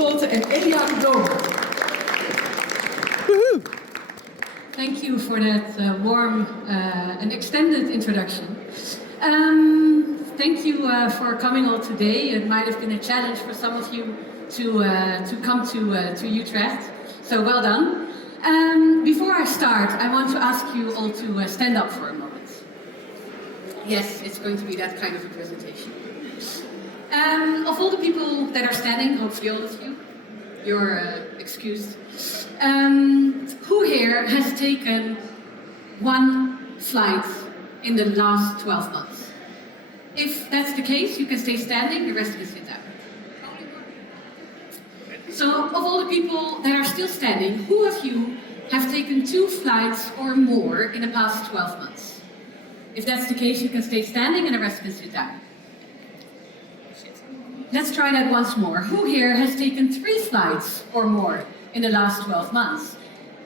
Scholte en Eliane Domer. Thank you for that warm and extended introduction. Thank you for coming all today. It might have been a challenge for some of you to come to Utrecht, so well done. Before I start, I want to ask you all to stand up for a moment. Yes, it's going to be that kind of a presentation. Of all the people that are standing, hopefully all of you, you're excused. Who here has taken one flight in the last 12 months? If that's the case, you can stay standing, the rest can sit down. So, of all the people that are still standing, who of you have taken 2 flights or more in the past 12 months? If that's the case, you can stay standing and the rest can sit down. Let's try that once more. Who here has taken 3 flights or more in the last 12 months?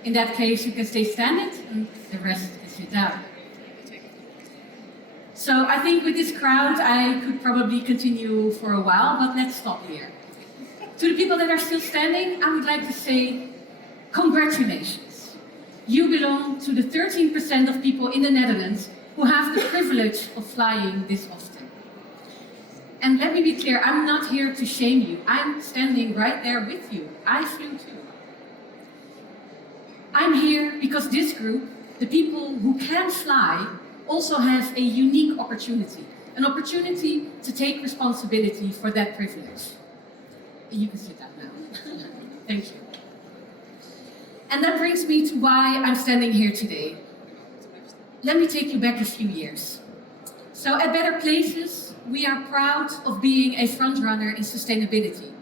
In that case, you can stay standing and the rest can sit down. So I think with this crowd, I could probably continue for a while, but let's stop here. To the people that are still standing, I would like to say, congratulations. You belong to the 13% of people in the Netherlands who have the privilege of flying this often. And let me be clear, I'm not here to shame you. I'm standing right there with you. I flew too. I'm here because this group, the people who can fly, also have a unique opportunity. An opportunity to take responsibility for that privilege. You can sit down now. Thank you. And that brings me to why I'm standing here today. Let me take you back a few years. So at Better Places, we are proud of being a frontrunner in sustainability.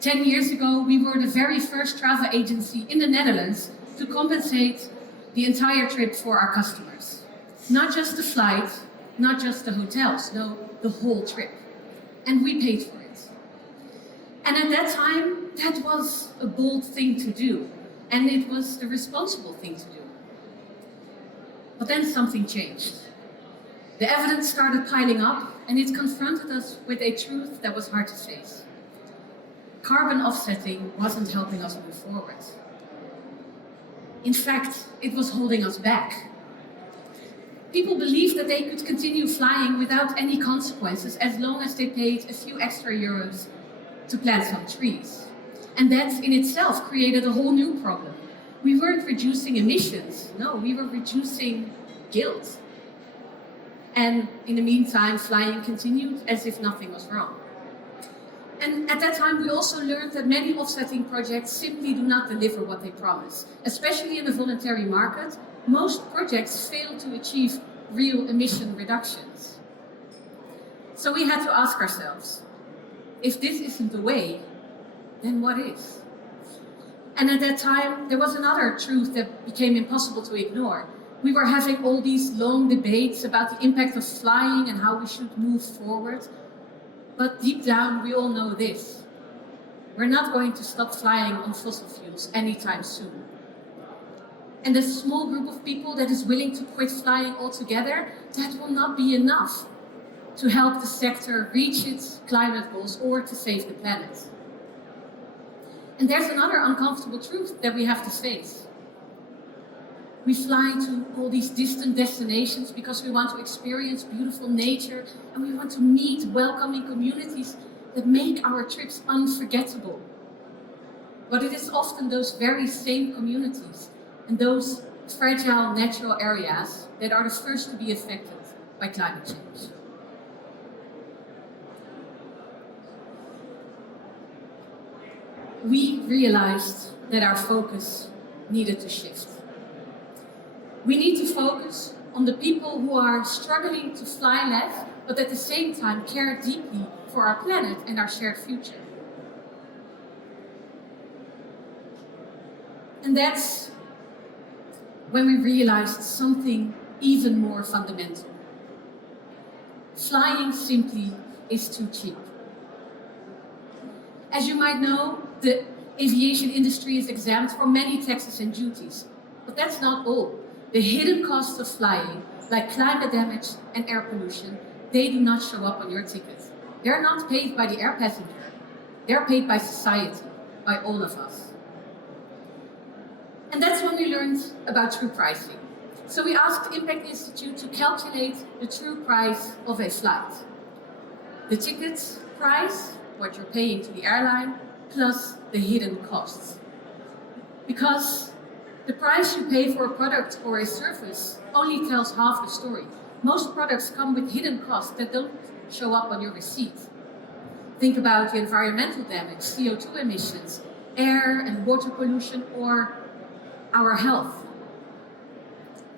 10 years ago, we were the very first travel agency in the Netherlands to compensate the entire trip for our customers. Not just the flight, not just the hotels, no, the whole trip. And we paid for it. And at that time, that was a bold thing to do. And it was the responsible thing to do. But then something changed. The evidence started piling up, and it confronted us with a truth that was hard to face. Carbon offsetting wasn't helping us move forward. In fact, it was holding us back. People believed that they could continue flying without any consequences as long as they paid a few extra euros to plant some trees. And that in itself created a whole new problem. We weren't reducing emissions, no, we were reducing guilt. And in the meantime, flying continued as if nothing was wrong. And at that time, we also learned that many offsetting projects simply do not deliver what they promise. Especially in the voluntary market, most projects fail to achieve real emission reductions. So we had to ask ourselves, if this isn't the way, then what is? And at that time, there was another truth that became impossible to ignore. We were having all these long debates about the impact of flying and how we should move forward. But deep down, we all know this. We're not going to stop flying on fossil fuels anytime soon. And the small group of people that is willing to quit flying altogether, that will not be enough to help the sector reach its climate goals or to save the planet. And there's another uncomfortable truth that we have to face. We fly to all these distant destinations because we want to experience beautiful nature and we want to meet welcoming communities that make our trips unforgettable. But it is often those very same communities and those fragile natural areas that are the first to be affected by climate change. We realized that our focus needed to shift. We need to focus on the people who are struggling to fly less, but at the same time care deeply for our planet and our shared future. And that's when we realized something even more fundamental. Flying simply is too cheap. As you might know, the aviation industry is exempt from many taxes and duties. But that's not all. The hidden costs of flying, like climate damage and air pollution, they do not show up on your ticket. They're not paid by the air passenger. They're paid by society. by all of us. And that's when we learned about true pricing. So we asked Impact Institute to calculate the true price of a flight. The ticket price, what you're paying to the airline, plus the hidden costs. Because the price you pay for a product or a service only tells half the story. Most products come with hidden costs that don't show up on your receipt. Think about the environmental damage, CO2 emissions, air and water pollution, or our health.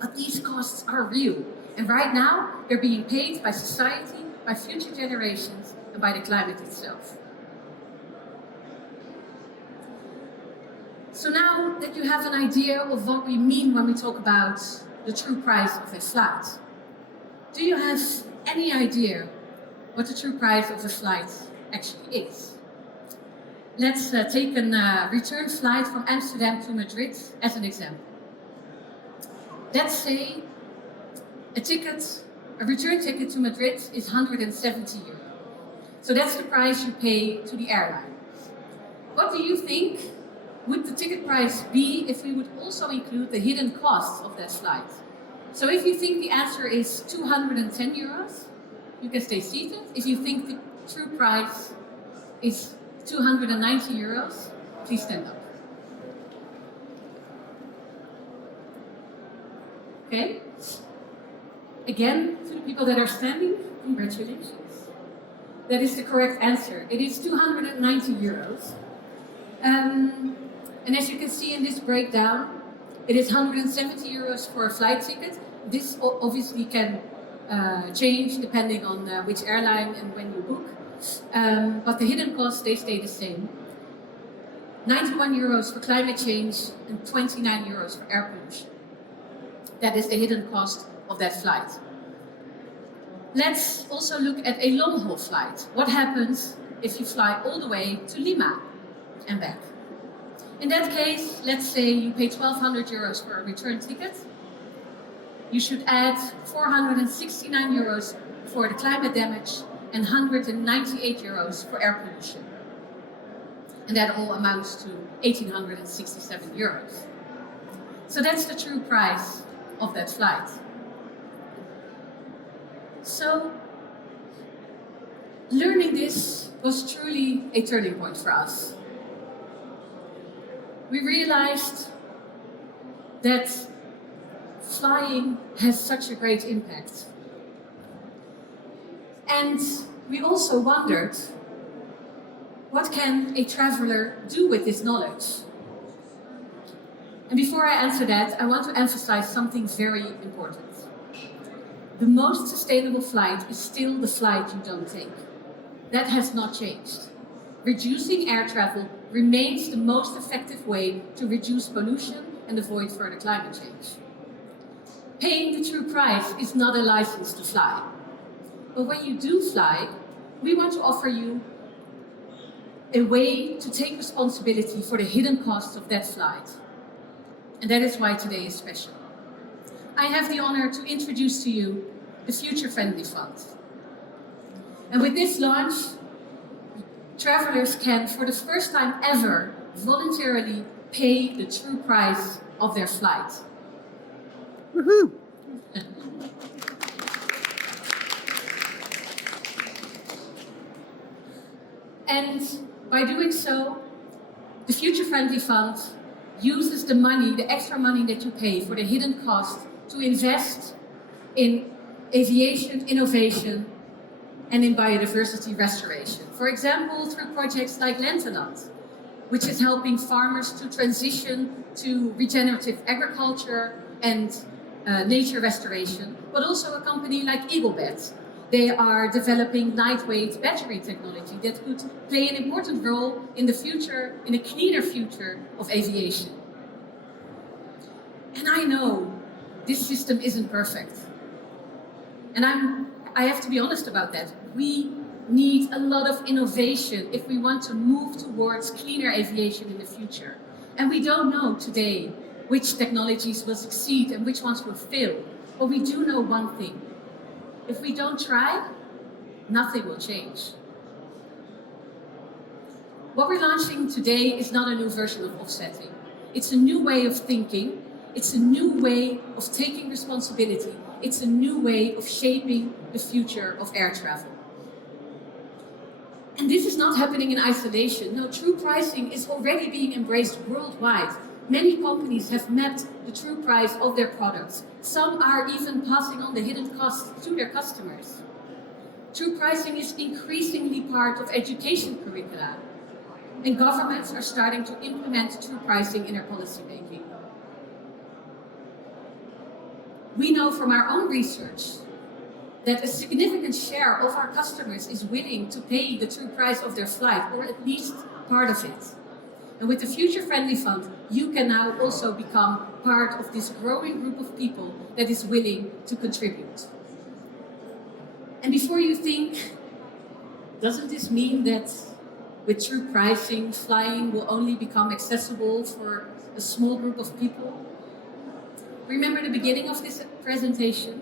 But these costs are real, and right now they're being paid by society, by future generations, and by the climate itself. So now that you have an idea of what we mean when we talk about the true price of a flight, do you have any idea what the true price of a flight actually is? Let's take a return flight from Amsterdam to Madrid as an example. Let's say a return ticket to Madrid is 170 euros. So that's the price you pay to the airline. What do you think would the ticket price be if we would also include the hidden costs of that flight? So if you think the answer is 210 euros, you can stay seated. If you think the true price is 290 euros, please stand up. Okay? Again, to the people that are standing, congratulations. That is the correct answer. It is 290 euros. And as you can see in this breakdown, it is 170 euros for a flight ticket. This obviously can change depending on which airline and when you book. But the hidden costs, they stay the same. 91 euros for climate change and 29 euros for air pollution. That is the hidden cost of that flight. Let's also look at a long-haul flight. What happens if you fly all the way to Lima and back? In that case, let's say you pay 1,200 euros for a return ticket. You should add 469 euros for the climate damage and 198 euros for air pollution. And that all amounts to 1,867 euros. So that's the true price of that flight. So, learning this was truly a turning point for us. We realized that flying has such a great impact. And we also wondered, what can a traveler do with this knowledge? And before I answer that, I want to emphasize something very important. The most sustainable flight is still the flight you don't take. That has not changed. Reducing air travel remains the most effective way to reduce pollution and avoid further climate change. Paying the true price is not a license to fly. But when you do fly, we want to offer you a way to take responsibility for the hidden costs of that flight. And that is why today is special. I have the honor to introduce to you the Future Friendly Fund. And with this launch, travelers can, for the first time ever, voluntarily pay the true price of their flight. Woohoo! And by doing so, the Future Friendly Fund uses the money, the extra money that you pay for the hidden cost, to invest in aviation innovation and in biodiversity restoration. For example, through projects like Lancering, which is helping farmers to transition to regenerative agriculture and nature restoration, but also a company like Eaglebet. They are developing lightweight battery technology that could play an important role in the future, in a cleaner future of aviation. And I know this system isn't perfect. And I have to be honest about that. We need a lot of innovation if we want to move towards cleaner aviation in the future. And we don't know today which technologies will succeed and which ones will fail. But we do know one thing. If we don't try, nothing will change. What we're launching today is not a new version of offsetting. It's a new way of thinking. It's a new way of taking responsibility. It's a new way of shaping the future of air travel. And this is not happening in isolation. No, true pricing is already being embraced worldwide. Many companies have mapped the true price of their products. Some are even passing on the hidden costs to their customers. True pricing is increasingly part of education curricula, and governments are starting to implement true pricing in their policy making. We know from our own research that a significant share of our customers is willing to pay the true price of their flight, or at least part of it. And with the Future Friendly Fund, you can now also become part of this growing group of people that is willing to contribute. And before you think, doesn't this mean that with true pricing, flying will only become accessible for a small group of people? Remember the beginning of this presentation?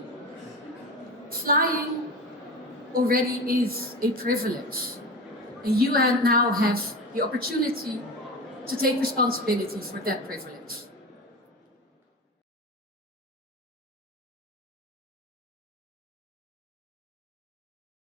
Flying already is a privilege. And you now have the opportunity to take responsibility for that privilege.